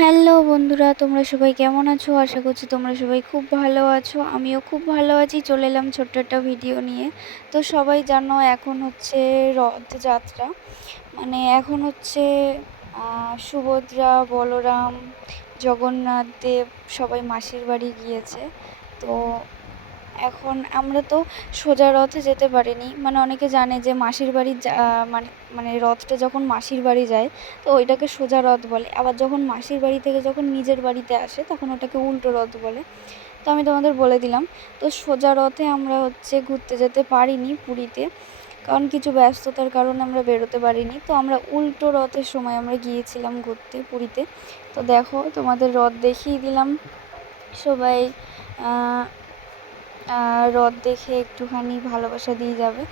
Hello বন্ধুরা, তোমরা সবাই কেমন আছো? আশা করছি তোমরা সবাই খুব ভালো আছো। আমিও খুব ভালো আছি। চলে এলাম ছোট্ট একটা ভিডিও নিয়ে। তো সবাই জানো এখন হচ্ছে রথযাত্রা, মানে এখন হচ্ছে সুভদ্রা, বলরাম, জগন্নাথ দেব সবাই মাসির বাড়ি গিয়েছে। তো এখন আমরা তো সোজা রথে যেতে পারিনি, মানে অনেকে জানে যে মাসির বাড়ি মানে মানে রথটা যখন মাসির বাড়ি যায় তো ওইটাকে সোজা রথ বলে, আবার যখন মাসির বাড়ি থেকে যখন নিজের বাড়িতে আসে তখন ওটাকে উল্টো রথ বলে। তো আমি তোমাদের বলে দিলাম। তো সোজা রথে আমরা হচ্ছে ঘুরতে যেতে পারিনি পুরীতে, কারণ কিছু ব্যস্ততার কারণে আমরা বেরোতে পারিনি। তো আমরা উল্টো রথের সময় আমরা গিয়েছিলাম ঘুরতে পুরীতে। তো দেখো তোমাদের রথ দেখিয়ে দিলাম। সবাই রথ দেখে একটুখানি ভালোবাসা দিয়ে যাবে।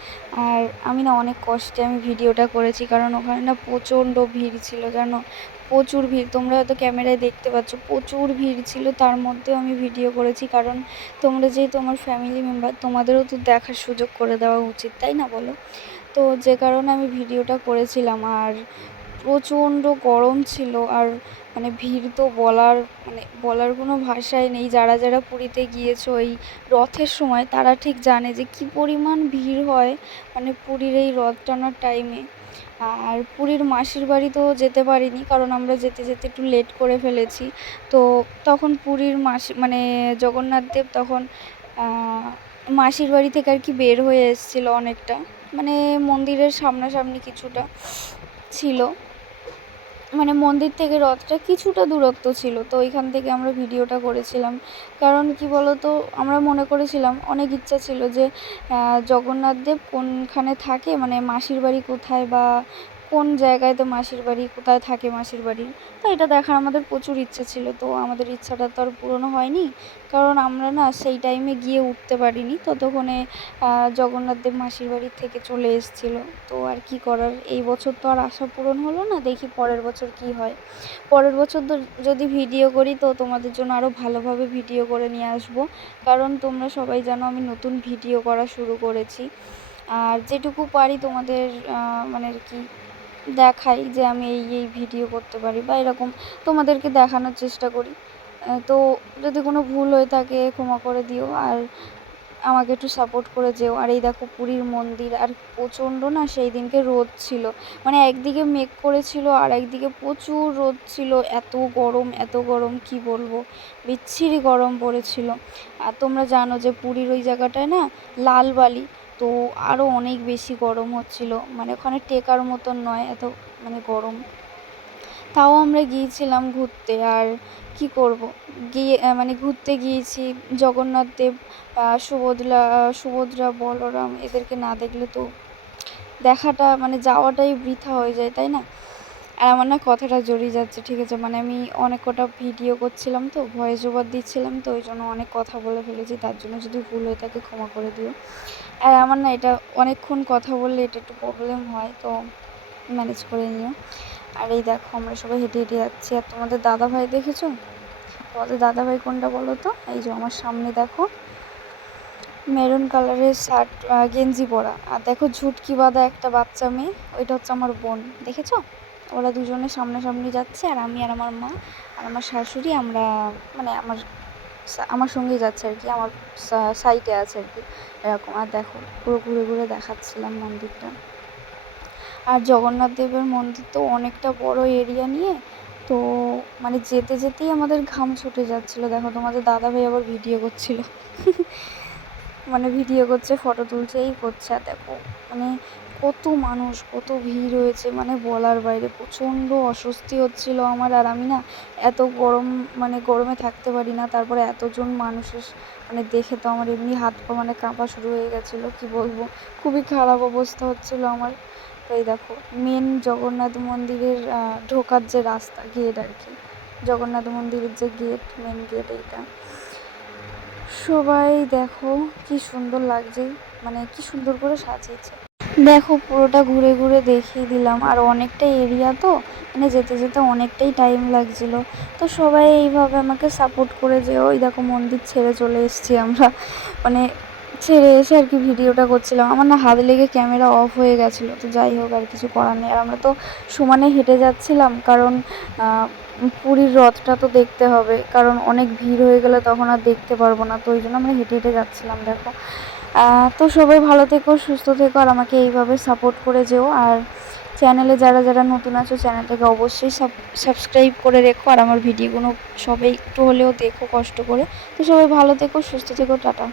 আর আমি না অনেক কষ্টে আমি ভিডিওটা করেছি, কারণ ওখানে না প্রচণ্ড ভিড় ছিল, জানো, প্রচুর ভিড়। তোমরা হয়তো ক্যামেরায় দেখতে পাচ্ছ প্রচুর ভিড় ছিল, তার মধ্যেও আমি ভিডিও করেছি, কারণ তোমরা যেহেতু আমার ফ্যামিলি মেম্বার, তোমাদেরও তো দেখার সুযোগ করে দেওয়া উচিত, তাই না বলো? তো যে কারণে আমি ভিডিওটা করেছিলাম। আর প্রচণ্ড গরম ছিল, আর মানে ভিড় তো বলার কোনো ভাষাই নেই। যারা যারা পুরীতে গিয়েছো এই রথের সময় তারা ঠিক জানে যে কী পরিমাণ ভিড় হয়, মানে পুরীর এই রথ টানার টাইমে। আর পুরীর মাসির বাড়ি তো যেতে পারিনি, কারণ আমরা যেতে যেতে একটু লেট করে ফেলেছি। তো তখন পুরীর মাসি মানে জগন্নাথ দেব তখন মাসির বাড়ি থেকে আর কি বের হয়ে এসেছিলো অনেকটা, মানে মন্দিরের সামনাসামনি কিছুটা ছিল, মানে মন্দির থেকে রথটা কিছুটা দূরত্ব ছিল। তো ওইখান থেকে আমরা ভিডিওটা করেছিলাম। কারণ কি বলতো, আমরা মনে করেছিলাম, অনেক ইচ্ছা ছিল যে জগন্নাথ দেব কোনখানে থাকে, মানে মাসির বাড়ি কোথায়, বা কোন জায়গায়তে মাসির বাড়ি, কোথায় থাকে মাসির বাড়ি। তো এটা দেখার আমাদের প্রচুর ইচ্ছা ছিল। তো আমাদের ইচ্ছাটা তো আর পূরণ হয়নি, কারণ আমরা না সেই টাইমে গিয়ে উঠতে পারিনি। ততক্ষণে জগন্নাথ দেব মাসির বাড়ি থেকে চলে এসেছিলো। তো আর কি করার, এই বছর তো আর আশা পূরণ হলো না। দেখি পরের বছর কি হয়। পরের বছর তো যদি ভিডিও করি তো তোমাদের জন্য আরও ভালোভাবে ভিডিও করে নিয়ে আসবো, কারণ তোমরা সবাই জানো আমি নতুন ভিডিও করা শুরু করেছি। আর যেটুকু পারি তোমাদের মানে আর কি দেখাই যে আমি এই ভিডিও করতে পারি, বা এরকম তোমাদেরকে দেখানোর চেষ্টা করি। তো যদি কোনো ভুল হয়ে থাকে ক্ষমা করে দিও, আর আমাকে একটু সাপোর্ট করে যেও। আর এই দেখো পুরীর মন্দির, আর প্রচণ্ড না সেই দিনকে রোদ ছিল, মানে একদিকে মেঘ করেছিল আর একদিকে প্রচুর রোদ ছিল। এত গরম কি বলবো, বিচ্ছিরি গরম পড়েছিল। আর তোমরা জানো যে পুরীর ওই জায়গাটায় না লাল বালি, তো আরও অনেক বেশি গরম হচ্ছিল, মানে ওখানে টেকার মতন নয়, এত মানে গরম। তাও আমরা গিয়েছিলাম ঘুরতে। আর কি করব, গিয়ে মানে ঘুরতে গিয়েছি। জগন্নাথ দেব, সুভদ্রা, বলরাম এদেরকে না দেখলে তো দেখাটা মানে যাওয়াটাই বৃথা হয়ে যায়, তাই না? আর আমার না কথাটা জড়িয়ে যাচ্ছে, ঠিক আছে, মানে আমি অনেক কটা ভিডিও করছিলাম তো, ভয়েস ওভার দিচ্ছিলাম, তো ওই জন্য অনেক কথা বলে ফেলেছি। তার জন্য যদি ভুল হয়ে থাকে ক্ষমা করে দিও। আর আমার না এটা অনেকক্ষণ কথা বললে এটা একটু প্রবলেম হয়, তো ম্যানেজ করে নিও। আর এই দেখো আমরা সবাই হেঁটে হেঁটে যাচ্ছি। আর তোমাদের দাদাভাই দেখেছো? তোমাদের দাদাভাই কোনটা বলো তো? এই যে আমার সামনে দেখো, মেরুন কালারের শার্ট, গেঞ্জি পরা, আর দেখো ঝুটকি বাঁধা একটা বাচ্চা মেয়ে, ওইটা হচ্ছে আমার বোন। দেখেছো? ওরা দুজনে সামনাসামনি যাচ্ছে, আর আমি আর আমার মা আর আমার শাশুড়ি আমরা মানে আমার সঙ্গেই যাচ্ছে আর কি, আমার সাইডে আছে আর কি, এরকম। আর দেখো পুরো ঘুরে ঘুরে দেখাচ্ছিলাম মন্দিরটা। আর জগন্নাথ দেবের মন্দির তো অনেকটা বড় এরিয়া নিয়ে, তো মানে যেতে যেতেই আমাদের ঘাম ছুটে যাচ্ছিলো। দেখো তোমাদের দাদাভাই আবার ভিডিও করছিল মানে ভিডিও করছে, ফটো তুলছে, এই করছে। আর দেখো মানে কত মানুষ, কত ভিড় হয়েছে, মানে বলার বাইরে। প্রচণ্ড অস্বস্তি হচ্ছিল আমার। আর আমি না এত গরম, মানে গরমে থাকতে পারি না, তারপরে এতজন মানুষের মানে দেখে তো আমার এমনি হাত পা মানে কাঁপা শুরু হয়ে গেছিলো, কি বলবো, খুবই খারাপ অবস্থা হচ্ছিলো আমার। তো এই দেখো মেন জগন্নাথ মন্দিরের ঢোকার যে রাস্তা, গেট আর কি, জগন্নাথ মন্দিরের যে গেট, মেন গেট এইটা। সবাই দেখো কি সুন্দর লাগছে, মানে কি সুন্দর করে সাজিয়েছে। দেখো পুরোটা ঘুরে ঘুরে দেখিয়ে দিলাম। আর অনেকটা এরিয়া তো, মানে যেতে যেতে অনেকটাই টাইম লাগছিলো। তো সবাই এইভাবে আমাকে সাপোর্ট করে যে, ওই দেখো মন্দির ছেড়ে চলে এসেছি আমরা, মানে ছেড়ে এসে আর কি ভিডিওটা করছিলাম। আমার না হাত লেগে ক্যামেরা অফ হয়ে গেছিলো। তো যাই হোক, আর কিছু করার নেই। আর আমরা তো সমানে হেঁটে যাচ্ছিলাম, কারণ পুরীর রথটা তো দেখতে হবে, কারণ অনেক ভিড় হয়ে গেলে তখন আর দেখতে পারবো না, তো ওই জন্য আমরা হেঁটে হেঁটে যাচ্ছিলাম। দেখো, তো সবাই ভালো থেকো, সুস্থ থেকো, আর আমাকে এইভাবে সাপোর্ট করে যেও। আর চ্যানেলে যারা যারা নতুন আছো চ্যানেলটাকে অবশ্যই সাবস্ক্রাইব করে রেখো, আর আমার ভিডিওগুলো সবাই একটু হলেও দেখো কষ্ট করে। তো সবাই ভালো থেকো, সুস্থ থেকো, টাটা।